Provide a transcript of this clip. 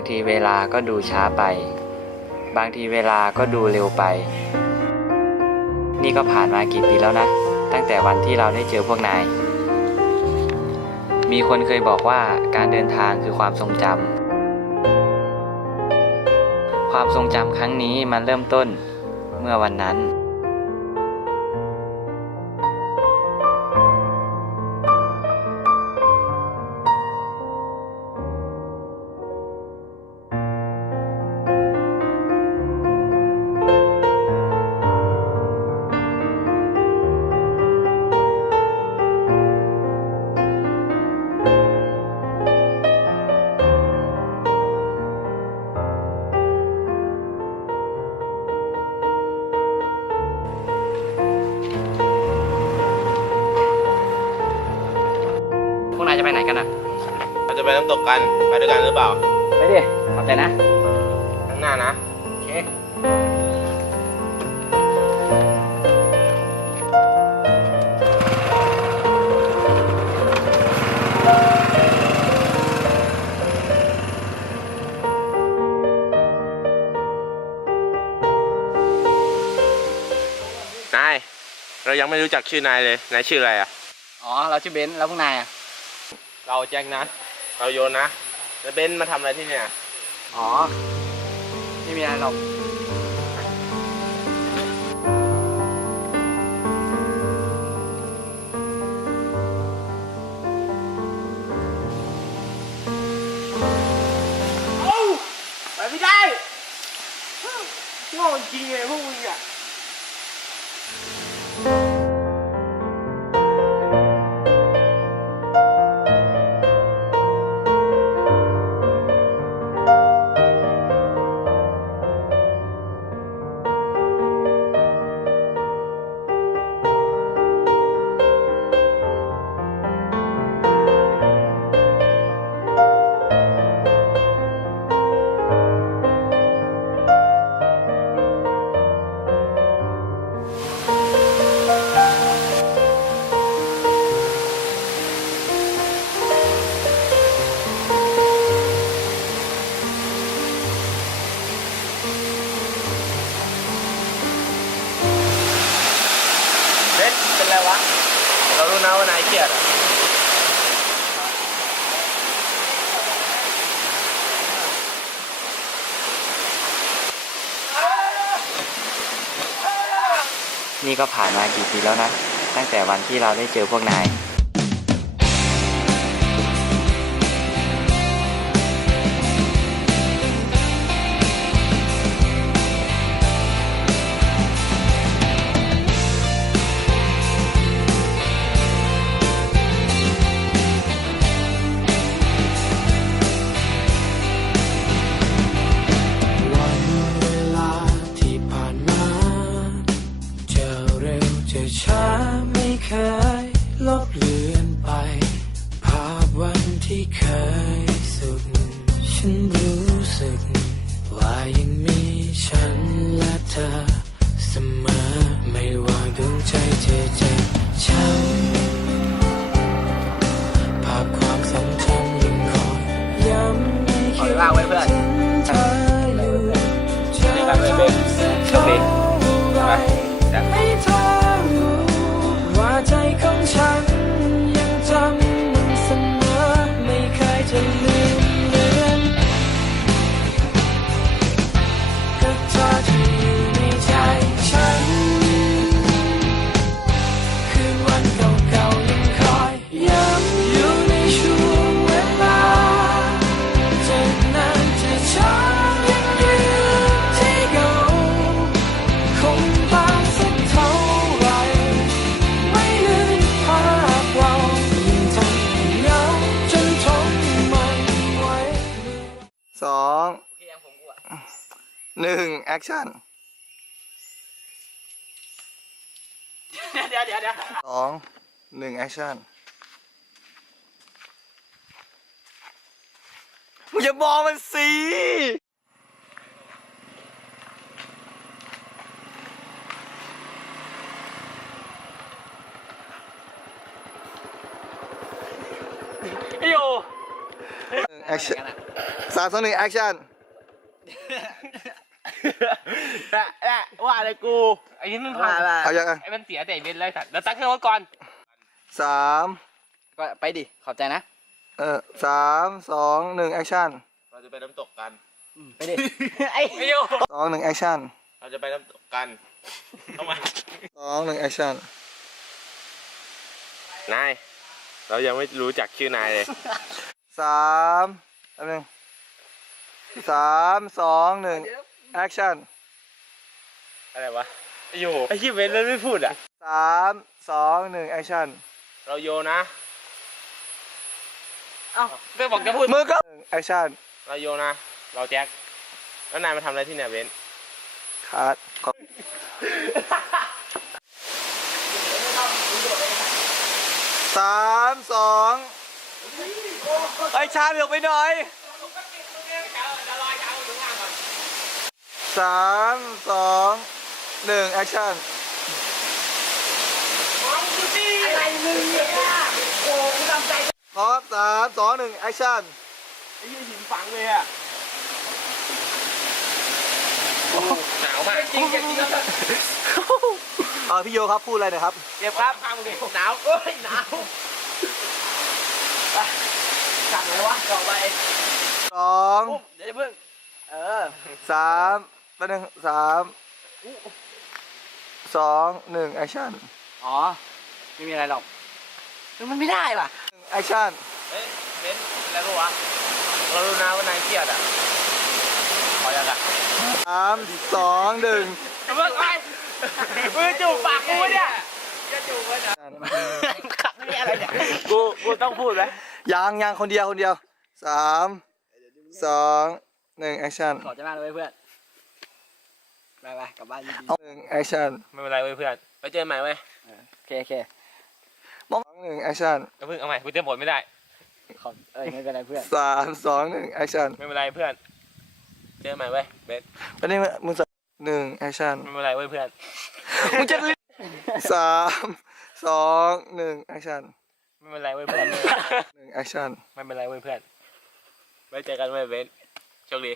างทีเวลาก็ดูช้าไป บางทีเวลาก็ดูเร็วไป นี่ก็ผ่านมากี่ปีแล้วนะ ตั้งแต่วันที่เราได้เจอพวกนาย มีคนเคยบอกว่าการเดินทางคือความทรงจำ ความทรงจำครั้งนี้มันเริ่มต้นเมื่อวันนั้น ตกกัน ไปด้วยกันหรือเปล่า ไปดิขอบใจนะ ข้างหน้านะ โอเค นาย เรายังไม่รู้จักชื่อนายเลย นายชื่ออะไรอะ อ๋อ เราชื่อเบนซ์แล้วพวกนายอะ เราแจ็คนะ เราโยนนะแล้วเบนซ์มาทำอะไรที่เนี่ย อ๋อ ไม่มีอะไรหรอก นี่ก็ผ่านมากี่ปีแล้วนะ ตั้งแต่วันที่เราได้เจอพวกนาย หนึ่งแอคชั่นเดี๋ยวเดี๋ยวเดี๋ยวสองหนึ่งแอคชั่นมึงอย่ามองมันสิไอโยแอคชั่นสามสองหนึ่งแอคชั่น แหละแหละว่าอะไรกูไอ้นี่มันพังเอาอยางอะไอ้มันเสียแต่เว้นเลยสัตว์แล้วตั้งเครื่องไว้ก่อนสามก็ไปดิ ขอบใจนะ เออสามสองหนึ่งแอคชั่นเราจะไปน้ำตกกันไปดิ ไอ้โยสองหนึ่งแอคชั่นเราจะไปน้ำตกกันเข้ามาสองหนึ่งแอคชั่นนายเรายังไม่รู้จักชื่อนายเลยสามอันหนึ่งสามสองหนึ่ง แอคชั่นอะไรวะไอโยไอชื่อเบนแล้วไม่พูดอะสามสองหนึ่งแอคชั่นเราโยนะเอ้าเพื่อนบอกจะพูดมือก็หนึ่งแอคชั่นเราโยนะ เราแจ็คแล้วนายมาทำอะไรที่เนี่ยเบนคัดขอบสามสองไอ้ชาเดี๋ยวไปหน่อย สามสองหนึ่งแอคชั่นอะไรมึงเนี่ยโอ้กูทำใจพร้อมสามสองหนึ่งแอคชั่นไอ้ยี่หินฝังเลยอะหนาวมากจริงจริงจริงเออพี่โยครับพูดอะไรหน่อยครับเก็บครับหนาวเอ้ยหนาวไปกลับเลยวะต่อไปสองปุ๊บเดี๋ยวจะเพิ่งเออสาม แป๊บนึงสามสองหนึ่งแอคชั่นอ๋อ ไม่มีอะไรหรอกมันไม่ได้ว่ะแอคชั่นเฮ้ยเบนอะไรปะวะเรารู้นะว่านายเครียดอะขอยังอะสามสองหนึ่งเพิ่งไปมือจูบปากกูเนี่ยขับนี่อะไรเนี่ยกูกูต้องพูดไหมยังยังคนเดียวคนเดียวสามสองหนึ่งแอคชั่นขอบใจมากเลยเพื่อน ไปไปกลับบ้านดีหนึ่งแอคชั่นไม่เป็นไรเว้ยเพื่อนไปเจอกันใหม่เว้ยๆโอเคโอเคสองหนึ่งแอคชั่นอย่าเพิ่งเอาใหม่กูเตรียมบทไม่ได้ขอบเอ้ยไม่เป็นไรเพื่อนสามสองหนึ่งแอคชั่นไม่เป็นไรเพื่อน เจอกันใหม่เว้ยเบนอันนี้มึงสหนึ่งแอคชั่นไม่เป็นไรเว้ยเพื่อนมึงจะสามสองหนึ่งแอคชั่นไม่เป็นไรเว้ยเพื่อนหนึ่งแอคชั่นไม่เป็นไรเว้ยเพื่อนไว้เจอกันเว้ยเบนโชคดี